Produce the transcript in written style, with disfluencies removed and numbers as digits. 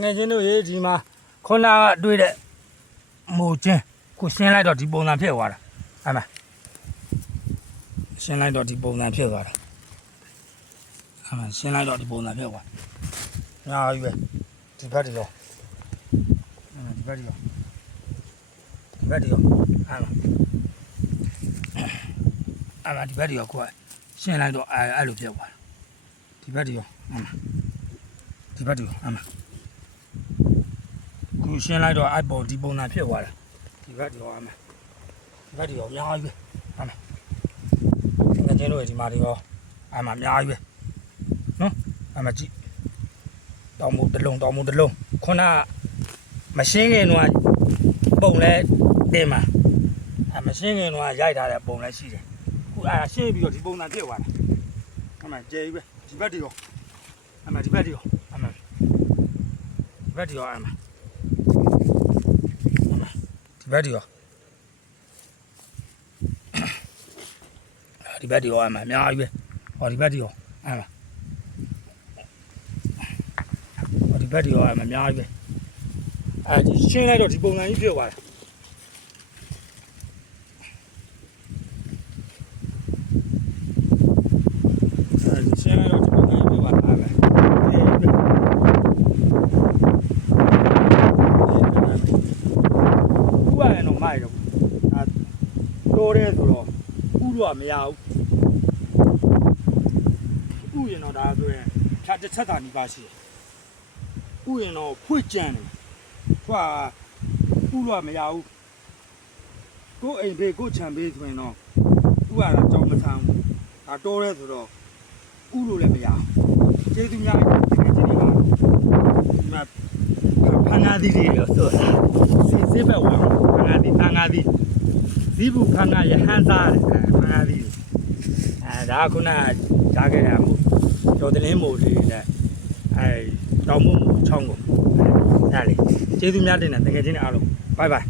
ငယ်ချင်းတို့ရေးဒီမှာခုနကတွေ့တဲ့မိုးချင်းကိုရှင်းလိုက်တော့ဒီပုံစံဖြစ်သွားတာအဲ့မှာရှင်းလိုက်တော့ဒီပုံစံဖြစ်သွားတာအဲ့မှာရှင်းလိုက်တော့ဒီပုံစံဖြစ်သွားညာယူပဲဒီဘက်တရောဒီဘက်တရောဒီဘက်တရောအဲ့မှာဒီဘက်တရောကိုရှင်းလိုက်တော့အဲ့လိုဖြစ်သွားဒီဘက်တရောအဲ့မှာဒီဘက်တရောအဲ့မှာခုရှင်းလိုက်တော့အဲ့ပေါ်ဒီပုံစံဖြစ်သွားတာဒီဘက်တရောအဲ့မှာဒီဘက်တရောအများကြီးပဲအဲ့မှာငါချင်းတို့ဒီမှာတွေရောအဲ့မှာအများကြီးပဲနော်အဲ့မှာကြည့်တောင်မတစ်လုံးခုနမရှင်းခင်တော့ပုံလဲတင်မှာမရှင်းခင်တော့ရိုက်ထားတဲ့ပုံလဲရှိတယ်ခုရှင်းပြီးတော့ဒီပုံစံဖြစ်သွားတာအဲ့မှာကျဲကြီးပဲဒီဘက်တရောအဲ့မှာဒီဘက်တရောအဲ့မှာဒီဘက်တရောအဲ့မှာဒီဘက်တရောဒီဘက်တရောအဲ့မှာအများကြီးပဲဟောဒီဘက်တရောအဲ့မှာဟောဒီဘက်တရောအဲ့မှာအများကြီးပဲဒီရှင်းလိုက်တော့ဒီပုံစံကြီးဖြစ်သွားတာရှင်းလိုက်တော့ဒီပုံစံကြီးဖြစ်သွားတာပဲဥရရင်တော့မိုက်တော့တိုးတယ်ဆိုတော့ဥတော့မရဘူးဥရင်တော့ဒါဆိုရင်ဖြတ်တစ်ချက်တာနီးပါရှိတယ်ဥရင်တော့ဖွေ့ကြံတယ်ဖွာဥတော့မရဘူးကိုအိမ်ဘေးကိုခြံဘေးဆိုရင်တော့ဥရတာကြောင်းမဆန်းဘူးဒါတိုးတယ်ဆိုတော့ဥလို့လည်းမရဘူးကျေးဇူးများတယ်တကယ်ကြီးပါဒီမှာဖန်ငါးသီးတွေရောဆိုတာစစ်ဘက်ဝင်ဖန်ငါးသီးဇီးဘူးဖန်ငါးရဟန်းစားတယ်ဖန်ငါးသီးဒါခုနကြားခဲ့တာမို့ကျော်တလင်းမို့လေးနဲ့တောင်မို့ချောင်းကိုညလေကျေးဇူးများတင်တယ်တကယ်ချင်းအားလုံးဘိုင်ဘိုင်